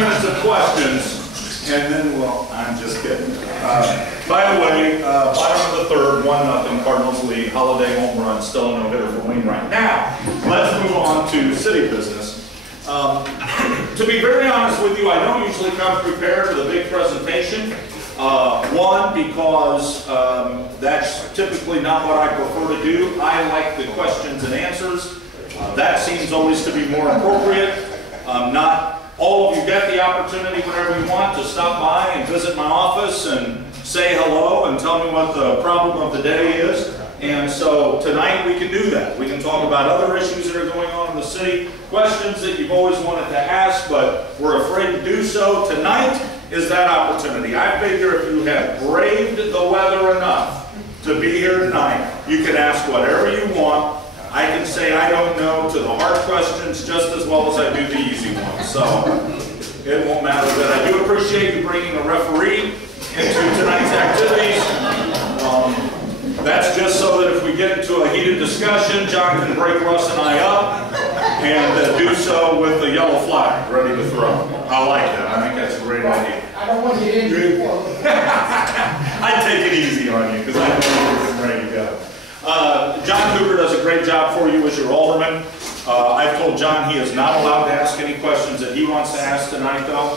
minutes of questions, and then, well, I'm just kidding. By the way, bottom of the third, 1-0 Cardinals lead, Holiday home run, still no hitter for Wainwright. Now, let's move on to city business. To be very honest with you, I don't usually come prepared with a big presentation. One, because that's typically not what I prefer to do. I like the questions and answers. That seems always to be more appropriate. Not all of you get the opportunity whenever you want to stop by and visit my office and say hello and tell me what the problem of the day is. And so tonight we can do that. We can talk about other issues that are going on in the city, questions that you've always wanted to ask, but we're afraid to do so. Tonight is that opportunity. I figure if you have braved the weather enough to be here tonight, you can ask whatever you want. I can say I don't know to the hard questions just as well as I do the easy ones. So it won't matter that I do appreciate you bringing a referee into tonight's activities. That's just so that if we get into a heated discussion, John can break Russ and I up and do so with a yellow flag ready to throw. I like that. I think that's a great idea. I don't want to get injured. I'd take it easy on you because I know you're ready to go. John Cooper does a great job for you as your alderman. I've told John he is not allowed to ask any questions that he wants to ask tonight, though.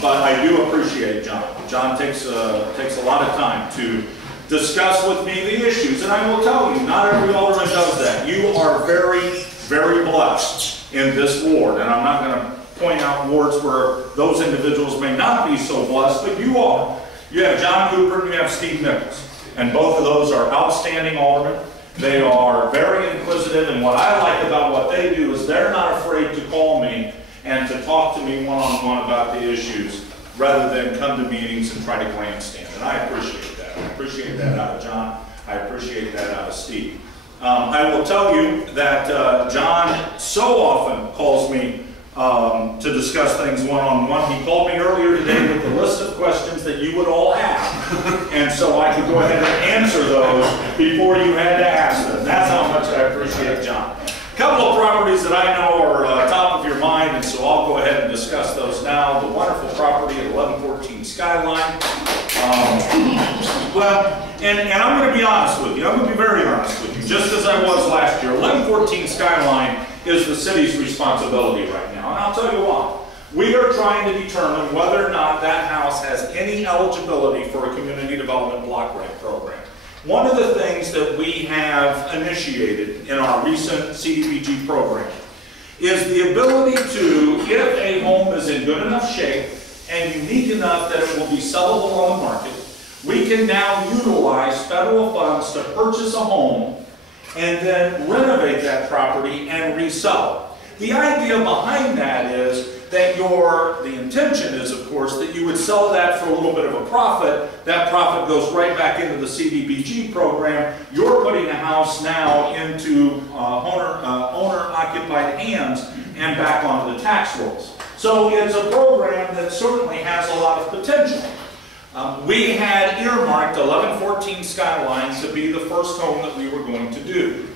But I do appreciate John. John takes a lot of time to discuss with me the issues, and I will tell you, not every alderman does that. You are very, very blessed in this ward, and I'm not going to point out wards where those individuals may not be so blessed, but you are. You have John Cooper and you have Steve Nichols, and both of those are outstanding aldermen. They are very inquisitive, and what I like about what they do is they're not afraid to call me and to talk to me one-on-one about the issues, rather than come to meetings and try to grandstand, and I appreciate that. I appreciate that out of John. I appreciate that out of Steve. I will tell you that John so often calls me to discuss things one-on-one. He called me earlier today with a list of questions that you would all have. And so I could go ahead and answer those before you had to ask them. That's how much I appreciate John. A couple of properties that I know are top of your mind, and so I'll go ahead and discuss those now. The wonderful property at 1114 Skyline. Well, and I'm going to be honest with you. I'm going to be very honest with you, just as I was last year. 1114 Skyline is the city's responsibility right now, and I'll tell you why. We are trying to determine whether or not that house has any eligibility for a community development block grant program. One of the things that we have initiated in our recent CDBG program is the ability to, if a home is in good enough shape and unique enough that it will be sellable on the market, we can now utilize federal funds to purchase a home and then renovate that property and resell it. The idea behind that is that the intention is, of course, that you would sell that for a little bit of a profit. That profit goes right back into the CDBG program. You're putting a house now into owner-occupied hands and back onto the tax rolls. So it's a program that certainly has a lot of potential. We had earmarked 1114 Skyline to be the first home that we were going to do.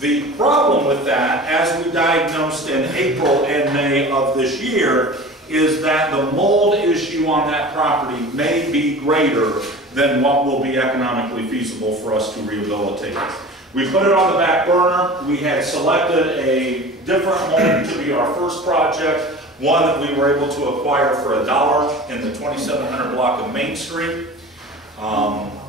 The problem with that, as we diagnosed in April and May of this year, is that the mold issue on that property may be greater than what will be economically feasible for us to rehabilitate it. We put it on the back burner. We had selected a different home to be our first project, one that we were able to acquire for $1 in the 2700 block of Main Street.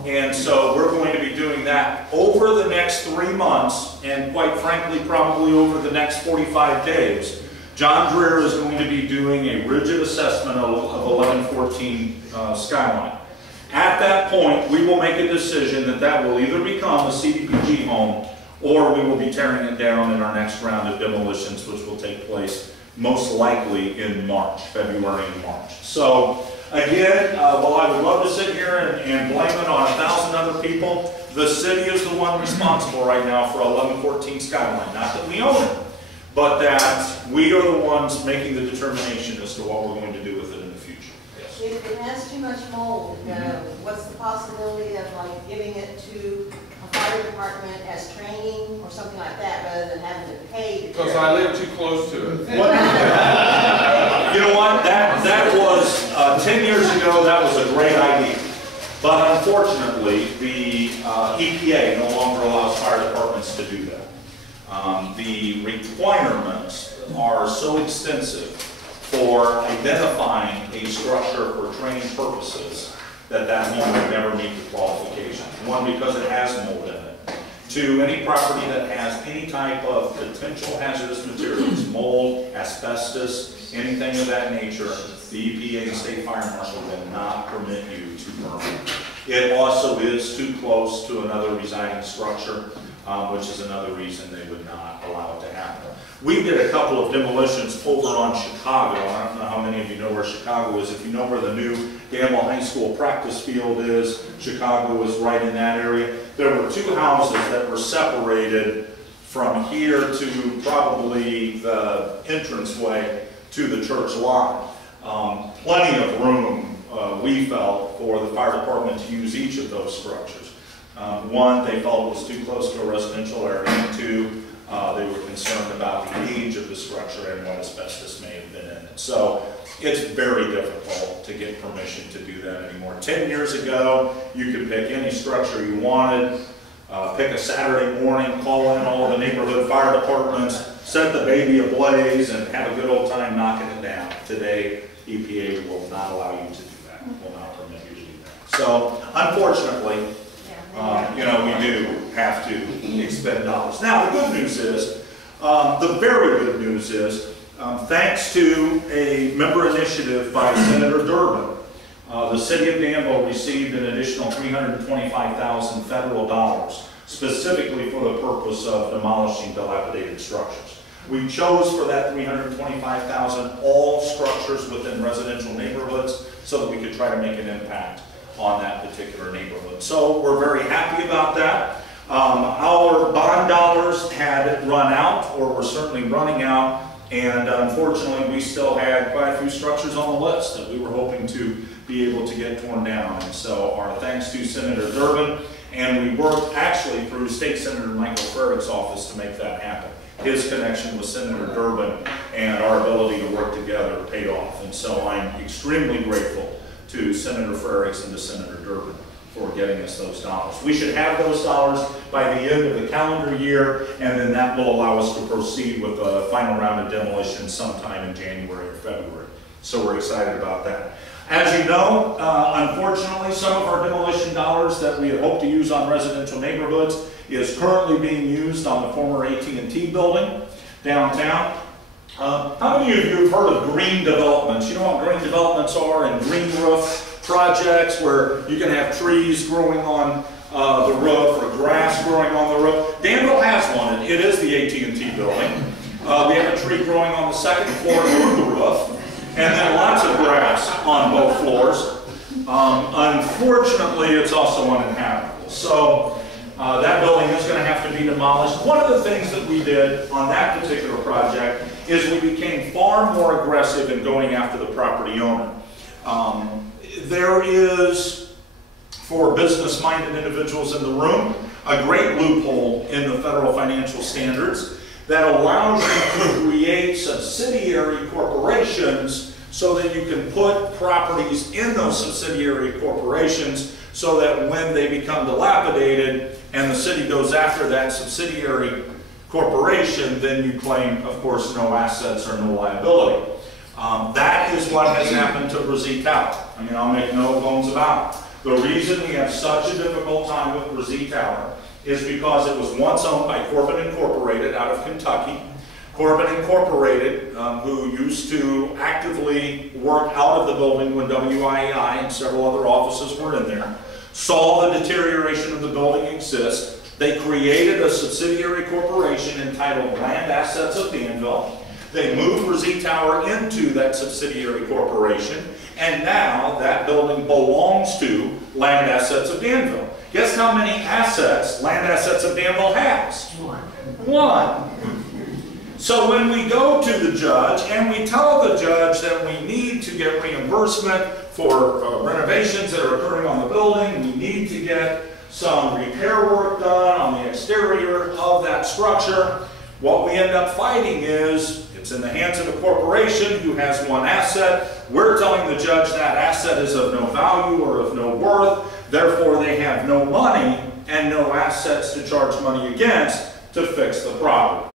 And so we're going to be doing that over the next 3 months, and quite frankly, probably over the next 45 days. John Dreher is going to be doing a rigid assessment of 1114 Skyline. At that point, we will make a decision that will either become a CDBG home, or we will be tearing it down in our next round of demolitions, which will take place most likely in March, February and March. So again, while I would love to sit here and blame it on 1,000 other people, the city is the one responsible right now for 1114 Skyline. Not that we own it, but that we are the ones making the determination as to what we're going to do with it in the future. Yes. If it has too much mold, what's the possibility of like giving it to a fire department as training or something like that, rather than having to pay? Because I live too close to it. You know what? That 10 years ago, that was a great idea. But unfortunately, the EPA no longer allows fire departments to do that. The requirements are so extensive for identifying a structure for training purposes that that home would never meet the qualifications. One, because it has mold in it. Two, any property that has any type of potential hazardous materials, mold, asbestos, anything of that nature, the EPA and State Fire Marshal will not permit you to burn it. It also is too close to another residing structure, which is another reason they would not allow it to happen. We did a couple of demolitions over on Chicago. I don't know how many of you know where Chicago is. If you know where the new Danville High School practice field is, Chicago is right in that area. There were two houses that were separated from here to probably the entranceway to the church lot. Plenty of room, we felt, for the fire department to use each of those structures. One, they felt it was too close to a residential area. Two, they were concerned about the age of the structure and what asbestos may have been in it. So it's very difficult to get permission to do that anymore. 10 years ago, you could pick any structure you wanted, pick a Saturday morning, call in all the neighborhood fire departments, set the baby ablaze, and have a good old time knocking it down. Today, EPA will not allow you to do that, will not permit you to do that. So, unfortunately, you know, we do have to expend dollars. Now, the good news is, the very good news is, thanks to a member initiative by Senator Durbin, the city of Danville received an additional $325,000 federal dollars, specifically for the purpose of demolishing dilapidated structures. We chose for that $325,000 all structures within residential neighborhoods so that we could try to make an impact on that particular neighborhood. So we're very happy about that. Our bond dollars had run out, or were certainly running out, and unfortunately we still had quite a few structures on the list that we were hoping to be able to get torn down. And so our thanks to Senator Durbin, and we worked actually through State Senator Michael Freric's office to make that happen. His connection with Senator Durbin and our ability to work together paid off. And so I'm extremely grateful to Senator Frerichs and to Senator Durbin for getting us those dollars. We should have those dollars by the end of the calendar year, and then that will allow us to proceed with the final round of demolition sometime in January or February. So we're excited about that. As you know, unfortunately, some of our demolition dollars that we had hoped to use on residential neighborhoods is currently being used on the former AT&T building downtown. How many of you have heard of green developments? You know what green developments are, and green roof projects where you can have trees growing on the roof or grass growing on the roof. Danville has one. It is the AT&T building. We have a tree growing on the second floor of the roof, and then lots of grass on both floors. Unfortunately, it's also uninhabitable. So that building is going to have to be demolished. One of the things that we did on that particular project is we became far more aggressive in going after the property owner. There is, for business-minded individuals in the room, a great loophole in the federal financial standards that allows you to create subsidiary corporations so that you can put properties in those subsidiary corporations so that when they become dilapidated and the city goes after that subsidiary corporation, then you claim, of course, no assets or no liability. That is what has happened to Brazil Tower. I mean, I'll make no bones about it. The reason we have such a difficult time with Brazil Tower is because it was once owned by Corbin Incorporated out of Kentucky. Corbin Incorporated, who used to actively work out of the building when WIEI and several other offices were in there, saw the deterioration of the building exist. They created a subsidiary corporation entitled Land Assets of Danville. They moved Brazil Tower into that subsidiary corporation, and now that building belongs to Land Assets of Danville. Guess how many assets Land Assets of Danville has? One. So when we go to the judge and we tell the judge that we need to get reimbursement for renovations that are occurring on the building, we need to get some repair work done on the exterior of that structure, what we end up fighting is, it's in the hands of a corporation who has one asset. We're telling the judge that asset is of no value or of no worth, therefore they have no money and no assets to charge money against to fix the problem.